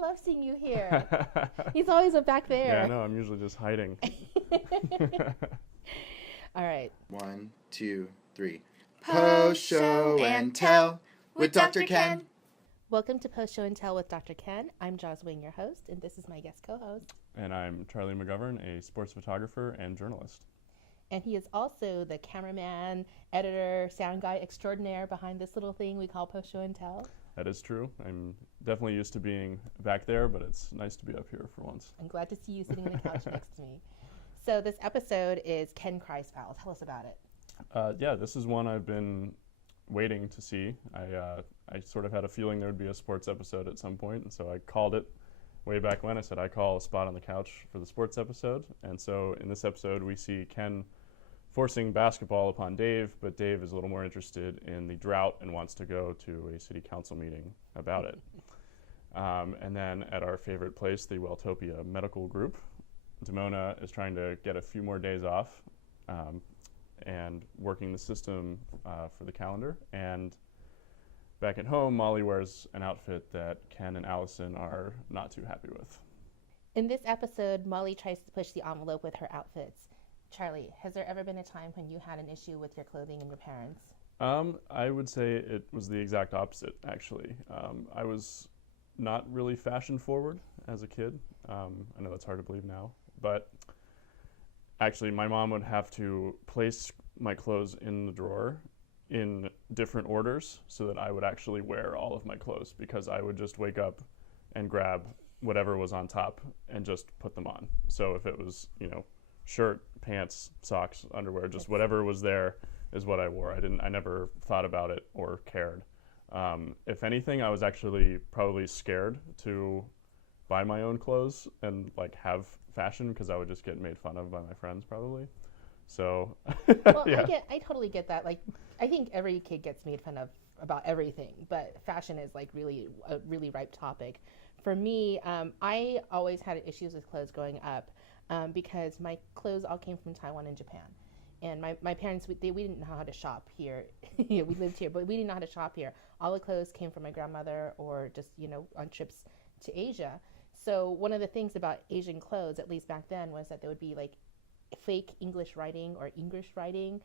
love seeing you here. He's always back there. Yeah, no, I'm usually just hiding. All right. 1, 2, 3. Post Show and Tell with Dr. Ken. Welcome to Post Show and Tell with Dr. Ken. I'm Joz Wang, your host, and this is my guest co-host. And I'm Charlie Magovern, a sports photographer and journalist. And he is also the cameraman, editor, sound guy extraordinaire behind this little thing we call Post Show and Tell. That is true. I'm definitely used to being back there, but it's nice to be up here for once. I'm glad to see you sitting on the couch next to me. So this episode is Ken Cries Foul. Tell us about it. Yeah, this is one I've been waiting to see. I sort of had a feeling there would be a sports episode at some point, and so I called it way back when. I said I call a spot on the couch for the sports episode. And so in this episode, we see Ken forcing basketball upon Dave, but Dave is a little more interested in the drought and wants to go to a city council meeting about it. And then at our favorite place, the Welltopia Medical Group, Damona is trying to get a few more days off and working the system for the calendar. And back at home, Molly wears an outfit that Ken and Allison are not too happy with. In this episode, Molly tries to push the envelope with her outfits. Charlie, has there ever been a time when you had an issue with your clothing and your parents? I would say it was the exact opposite, actually. I was not really fashion forward as a kid. I know that's hard to believe now, but actually my mom would have to place my clothes in the drawer in different orders so that I would actually wear all of my clothes, because I would just wake up and grab whatever was on top and just put them on. So if it was, shirt, pants, socks, underwear, just whatever was there is what I wore. I never thought about it or cared. If anything, I was actually probably scared to buy my own clothes and have fashion, because I would just get made fun of by my friends probably. So well, yeah. I totally get that. I think every kid gets made fun of about everything, but fashion is really a really ripe topic. For me, I always had issues with clothes growing up. Because my clothes all came from Taiwan and Japan. And my parents, we didn't know how to shop here. We lived here, but we didn't know how to shop here. All the clothes came from my grandmother or just, on trips to Asia. So one of the things about Asian clothes, at least back then, was that there would be fake English writing or English writing,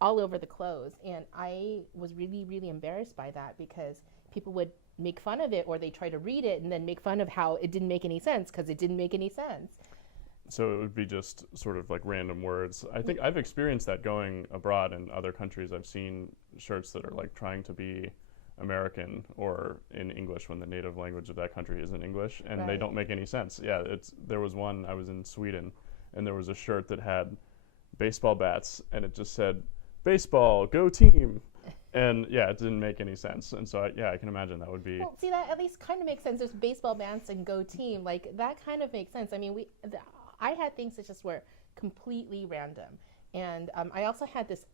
all over the clothes. And I was really, really embarrassed by that, because people would make fun of it, or they try to read it and then make fun of how it didn't make any sense, because it didn't make any sense. So it would be just sort of random words. I think I've experienced that going abroad in other countries. I've seen shirts that are trying to be American or in English when the native language of that country isn't English, and Right. They don't make any sense. Yeah, there was one, I was in Sweden, and there was a shirt that had baseball bats, and it just said, "Baseball, go team." And yeah, it didn't make any sense. And so I can imagine that would be. Well, see, that at least kind of makes sense. There's baseball bats and go team. That kind of makes sense. I mean, I had things that just were completely random. And I also had this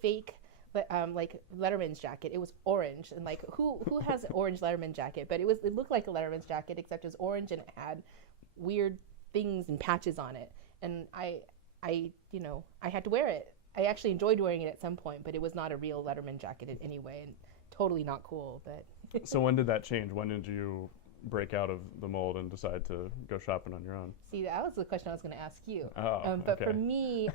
fake, Letterman's jacket. It was orange. And who has an orange Letterman jacket? But it looked like a Letterman's jacket, except it was orange and it had weird things and patches on it. And I had to wear it. I actually enjoyed wearing it at some point, but it was not a real Letterman jacket in any way, and totally not cool. But So when did that change? When did you break out of the mold and decide to go shopping on your own? See, that was the question I was going to ask you. Oh, but okay. for me,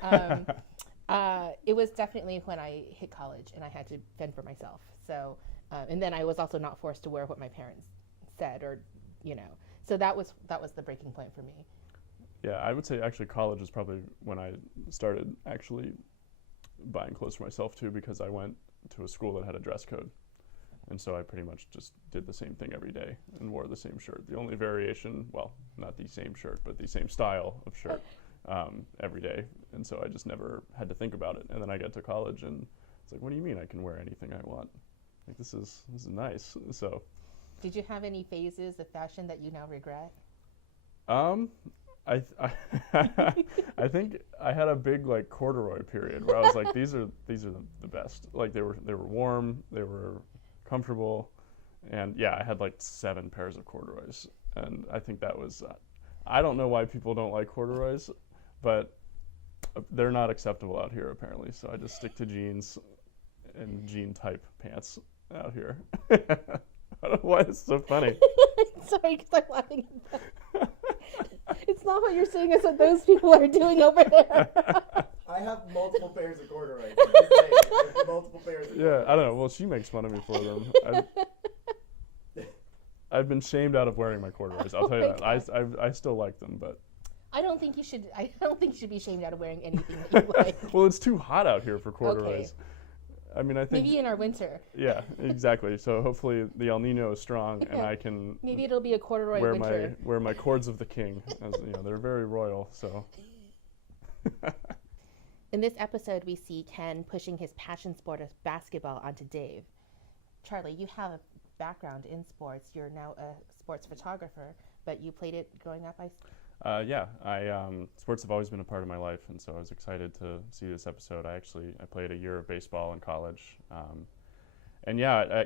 it was definitely when I hit college and I had to fend for myself. So, and then I was also not forced to wear what my parents said, or, so that was the breaking point for me. Yeah, I would say actually college is probably when I started actually buying clothes for myself too, because I went to a school that had a dress code. And so I pretty much just did the same thing every day and wore the same shirt. The only variation, well, not the same shirt, but the same style of shirt every day. And so I just never had to think about it. And then I get to college and it's what do you mean I can wear anything I want? This is nice. So did you have any phases of fashion that you now regret? I think I had a big corduroy period where I was these are the best. They were warm, they were comfortable, and yeah, I had 7 pairs of corduroys, and I think that was I don't know why people don't like corduroys, but they're not acceptable out here apparently. So I just stick to jeans and jean type pants out here. Why is it so funny? Sorry, because I'm laughing at that. It's not what you're saying, it's what those people are doing over there. I have multiple pairs of corduroys. I'm just saying, I have multiple pairs of Yeah, I don't know. Well, she makes fun of me for them. I've been shamed out of wearing my corduroys. I'll tell you that. I still like them, but I don't think you should be shamed out of wearing anything that you like. well, it's too hot out here for corduroys. I mean, I think Maybe in our winter. Yeah, exactly. So hopefully the El Nino is strong, and I can maybe it'll be a corduroy winter. Wear my cords of the king. As, they're very royal. So. In this episode, we see Ken pushing his passion sport of basketball onto Dave. Charlie, you have a background in sports. You're now a sports photographer, but you played it growing up, Yeah, sports have always been a part of my life, and so I was excited to see this episode. I played a year of baseball in college, and yeah,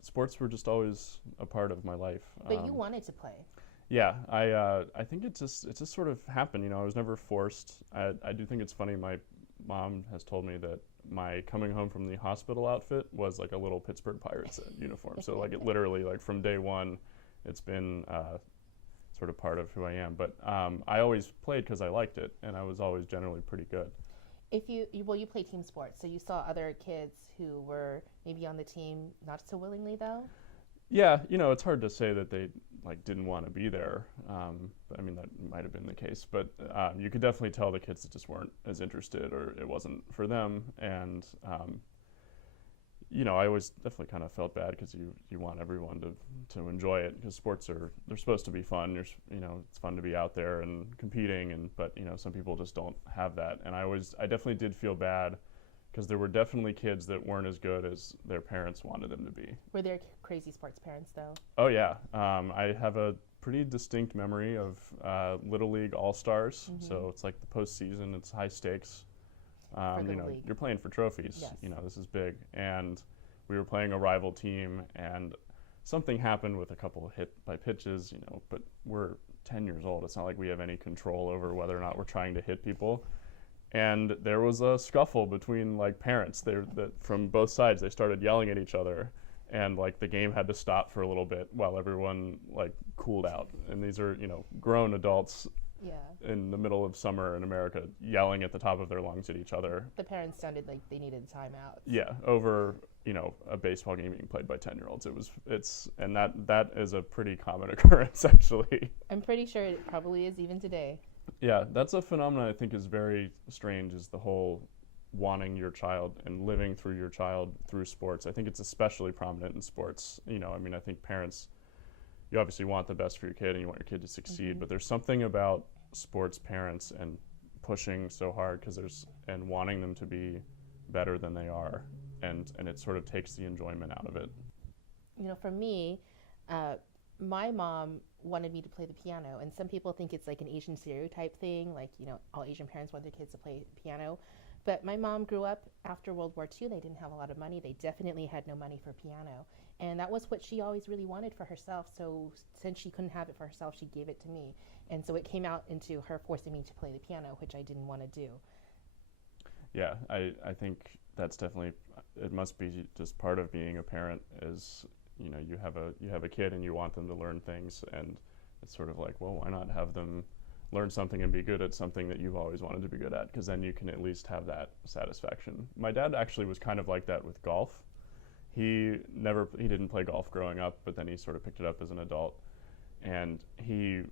sports were just always a part of my life. But you wanted to play. Yeah, I think it just sort of happened. I was never forced. I do think it's funny. My mom has told me that my coming home from the hospital outfit was like a little Pittsburgh Pirates uniform. So like it literally, like from day one, it's been sort of part of who I am. But I always played because I liked it, and I was always generally pretty good. You play team sports, so you saw other kids who were maybe on the team not so willingly, though? Yeah, it's hard to say that they didn't want to be there. But I mean, that might have been the case. But you could definitely tell the kids that just weren't as interested, or it wasn't for them. And I always definitely kind of felt bad because you want everyone to enjoy it, because sports they're supposed to be fun. It's fun to be out there and competing, but some people just don't have that. And I definitely did feel bad, because there were definitely kids that weren't as good as their parents wanted them to be. Were there crazy sports parents, though? Oh, yeah. I have a pretty distinct memory of Little League All-Stars. Mm-hmm. So it's like the postseason. It's high stakes. You're playing for trophies. Yes. This is big. And we were playing a rival team, and something happened with a couple of hit by pitches, but we're 10 years old. It's not like we have any control over whether or not we're trying to hit people. And there was a scuffle between parents. From both sides, they started yelling at each other, and the game had to stop for a little bit while everyone cooled out. And these are grown adults in the middle of summer in America yelling at the top of their lungs at each other. The parents sounded like they needed a timeout. Yeah, over a baseball game being played by 10-year-olds. And that is a pretty common occurrence, actually. I'm pretty sure it probably is even today. Yeah, that's a phenomenon I think is very strange, is the whole wanting your child and living through your child through sports. I think it's especially prominent in sports. I think parents, you obviously want the best for your kid and you want your kid to succeed, mm-hmm. but there's something about sports parents and pushing so hard and wanting them to be better than they are, and it sort of takes the enjoyment out of it. For me, my mom wanted me to play the piano, and some people think it's like an Asian stereotype thing, all Asian parents want their kids to play piano. But my mom grew up after World War II. They didn't have a lot of money. They definitely had no money for piano. And that was what she always really wanted for herself. So since she couldn't have it for herself, she gave it to me. And so it came out into her forcing me to play the piano, which I didn't want to do. Yeah, I think that's definitely, it must be just part of being a parent is, you have a kid and you want them to learn things, and it's sort of like, well, why not have them learn something and be good at something that you've always wanted to be good at, because then you can at least have that satisfaction. My dad actually was kind of like that with golf. He didn't play golf growing up, but then he sort of picked it up as an adult, and he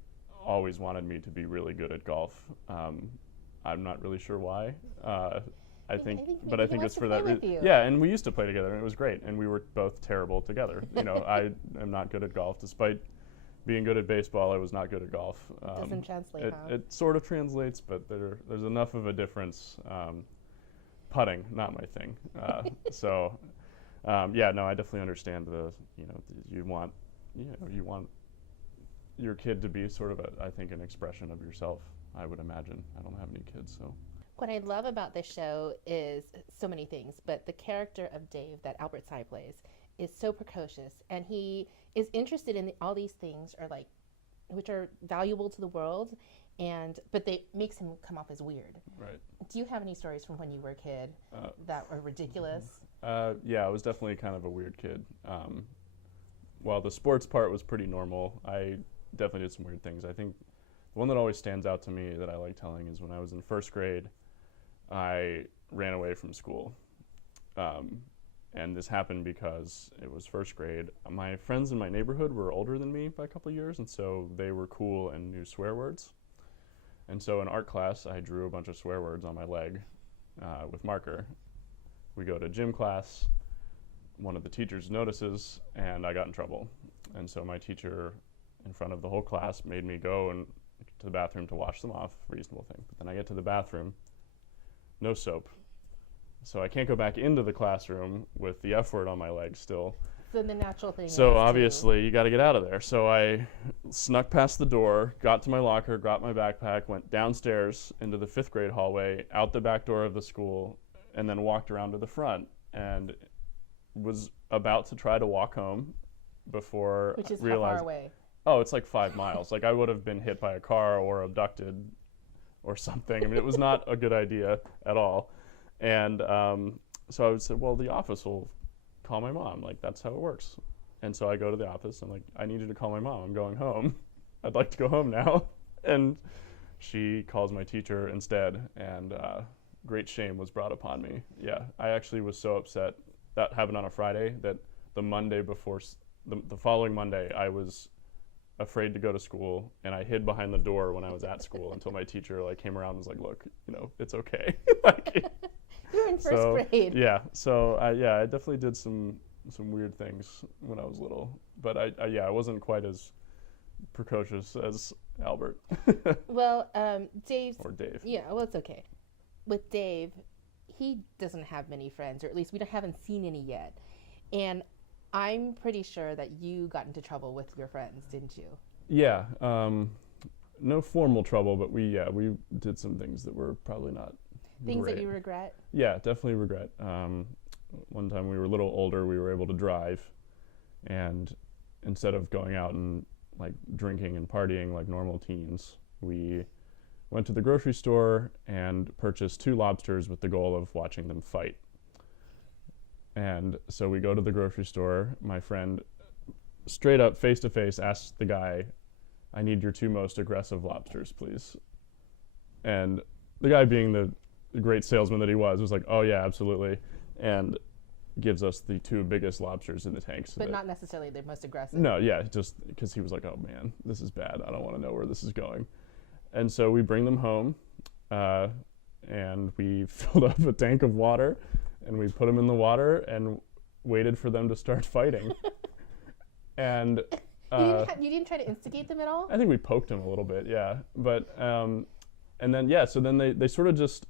always wanted me to be really good at golf. I'm not really sure why. I think it's for that reason. Yeah, and we used to play together, and it was great, and we were both terrible together. I am not good at golf, despite being good at baseball. I was not good at golf. Doesn't translate. It sort of translates, but there's enough of a difference. Putting, not my thing. I definitely understand you want your kid to be sort of an expression of yourself. I would imagine. I don't have any kids, so. What I love about this show is so many things, but the character of Dave that Albert Sy plays is so precocious, and he is interested in all these things, which are valuable to the world, but they makes him come off as weird. Right. Do you have any stories from when you were a kid that were ridiculous? Yeah, I was definitely kind of a weird kid. while the sports part was pretty normal, I definitely did some weird things. I think the one that always stands out to me that I like telling is when I was in first grade, I ran away from school. And this happened because it was first grade. My friends in my neighborhood were older than me by a couple of years, and so they were cool and knew swear words. And so in art class, I drew a bunch of swear words on my leg with marker. We go to gym class. One of the teachers notices, and I got in trouble. And so my teacher, in front of the whole class, made me go to the bathroom to wash them off, reasonable thing. But then I get to the bathroom, no soap. So I can't go back into the classroom with the F word on my leg still. So the natural thing So obviously you got to get out of there. So I snuck past the door, got to my locker, got my backpack, went downstairs into the 5th grade hallway, out the back door of the school, and then walked around to the front and was about to try to walk home before Which is I realized, how far away? Oh, it's like 5 miles. Like I would have been hit by a car or abducted or something. I mean, it was not a good idea at all. And so I would say, well, the office will call my mom. Like, that's how it works. And so I go to the office. I'm like, I need you to call my mom. I'm going home. I'd like to go home now. And she calls my teacher instead. And great shame was brought upon me. Yeah, I actually was so upset. That happened on a Friday that the Monday before, the following Monday, I was afraid to go to school, and I hid behind the door when I was at school until my teacher came around and was like, look, it's okay. You were in first grade. Yeah, so I definitely did some weird things when I was little, but I wasn't quite as precocious as Albert. Well, Dave. Yeah, well, it's okay. With Dave, he doesn't have many friends, or at least we haven't seen any yet. And I'm pretty sure that you got into trouble with your friends, didn't you? Yeah, no formal trouble, but we did some things that were probably not things great. That you regret? Yeah, definitely regret. One time we were a little older, we were able to drive, and instead of going out and drinking and partying like normal teens, we went to the grocery store and purchased 2 lobsters with the goal of watching them fight. And so we go to the grocery store. My friend, straight up, face to face, asks the guy, I need your 2 most aggressive lobsters, please. And the guy, being the great salesman that he was like, oh yeah, absolutely. And gives us the 2 biggest lobsters in the tanks. But not necessarily the most aggressive. No, yeah, just because he was like, oh man, this is bad. I don't want to know where this is going. And so we bring them home, and we filled up a tank of water, and we put them in the water and waited for them to start fighting. And you didn't try to instigate them at all? I think we poked them a little bit, yeah. But and then so then they sort of just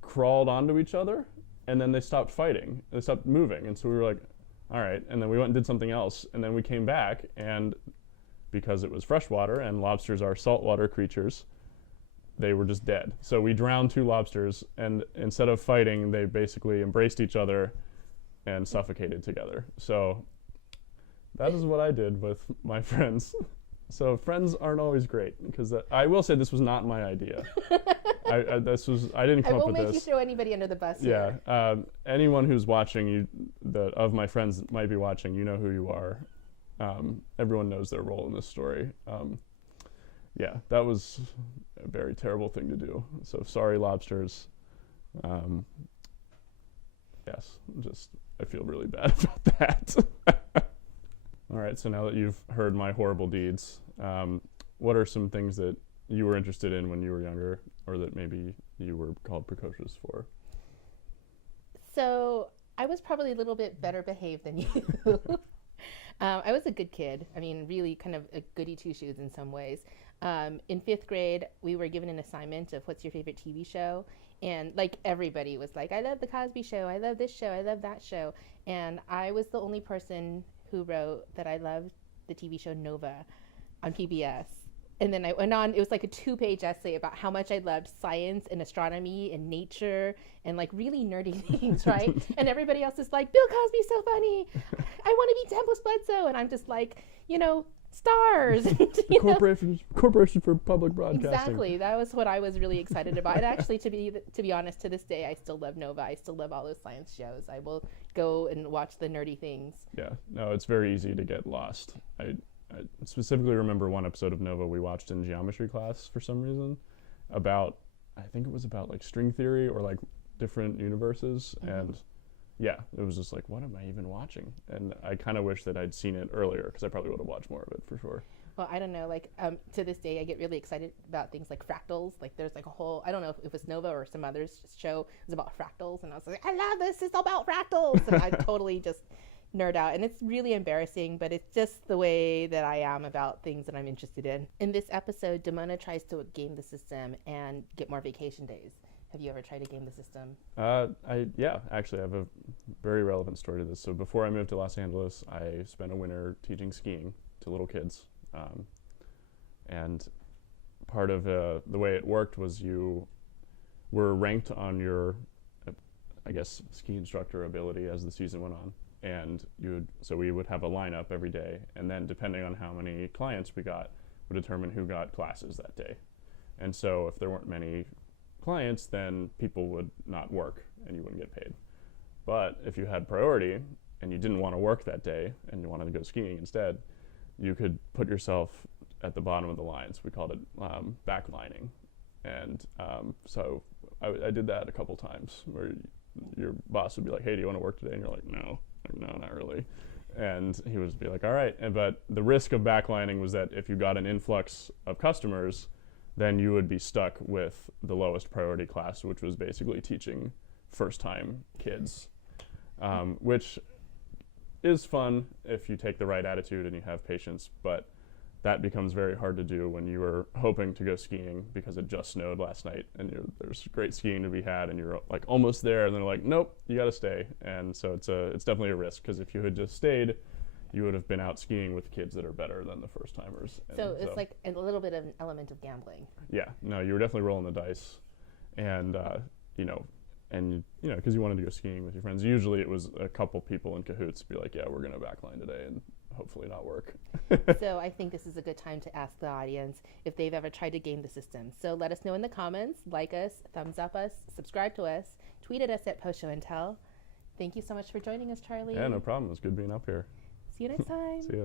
crawled onto each other, and then they stopped fighting. They stopped moving, and so we were like, all right. And then we went and did something else, and then we came back, and because it was freshwater and lobsters are saltwater creatures, they were just dead. So we drowned 2 lobsters, and instead of fighting, they basically embraced each other and suffocated together. So that is what I did with my friends. So friends aren't always great, because I will say this was not my idea. I didn't come up with this. I won't make you throw anybody under the bus here. Yeah. Anyone who's watching, of my friends that might be watching, you know who you are. Everyone knows their role in this story. Yeah, that was a very terrible thing to do. So sorry, lobsters. Yes, I feel really bad about that. All right, so now that you've heard my horrible deeds, what are some things that you were interested in when you were younger, or that maybe you were called precocious for? So I was probably a little bit better behaved than you. I was a good kid. I mean, really kind of a goody two-shoes in some ways. In 5th grade, we were given an assignment of what's your favorite TV show. And everybody was like, I love The Cosby Show. I love this show. I love that show. And I was the only person who wrote that I loved the TV show Nova on PBS. And then I went on, it was like a 2-page essay about how much I loved science and astronomy and nature and really nerdy things, right? And everybody else is like, Bill Cosby's so funny. I want to be Tempest Bledsoe. And I'm just like, stars. The Corporation for Public Broadcasting. Exactly. That was what I was really excited about. And actually, to be honest, to this day, I still love Nova. I still love all those science shows. I will go and watch the nerdy things. Yeah. No, it's very easy to get lost. I specifically remember one episode of Nova we watched in geometry class for some reason about, I think it was about like string theory or like different universes. And yeah, it was just like, what am I even watching? And I kind of wish that I'd seen it earlier because I probably would have watched more of it for sure. Well, I don't know, like, to this day, I get really excited about things like fractals. Like, there's like a whole, I don't know if it was Nova or some other show, it was about fractals. And I was like, I love this, it's about fractals. And I totally just nerd out. And it's really embarrassing, but it's just the way that I am about things that I'm interested in. In this episode, Damona tries to game the system and get more vacation days. Have you ever tried to game the system? Actually, I have a very relevant story to this. So before I moved to Los Angeles, I spent a winter teaching skiing to little kids. And part of the way it worked was you were ranked on your, ski instructor ability as the season went on. And so we would have a lineup every day, and then depending on how many clients we got, would determine who got classes that day. And so if there weren't many clients, then people would not work and you wouldn't get paid. But if you had priority and you didn't want to work that day and you wanted to go skiing instead, you could put yourself at the bottom of the lines. We called it backlining. And so I did that a couple times where your boss would be like, hey, do you want to work today? And you're like, no, not really. And he would be like, all right. But the risk of backlining was that if you got an influx of customers, then you would be stuck with the lowest priority class, which was basically teaching first-time kids, which is fun if you take the right attitude and you have patience, but that becomes very hard to do when you are hoping to go skiing because it just snowed last night and there's great skiing to be had and you're like almost there and they're like, nope, you got to stay. And so it's definitely a risk because if you had just stayed, you would have been out skiing with kids that are better than the first timers. So it's like a little bit of an element of gambling. Yeah, no, you were definitely rolling the dice, and because you wanted to go skiing with your friends. Usually it was a couple people in cahoots be like, yeah, we're gonna backline today and hopefully not work. So I think this is a good time to ask the audience if they've ever tried to game the system. So let us know in the comments, like us, thumbs up us, subscribe to us, tweet at us at Post Show and Tell. Thank you so much for joining us, Charlie. Yeah, no problem. It was good being up here. See you next time. See ya.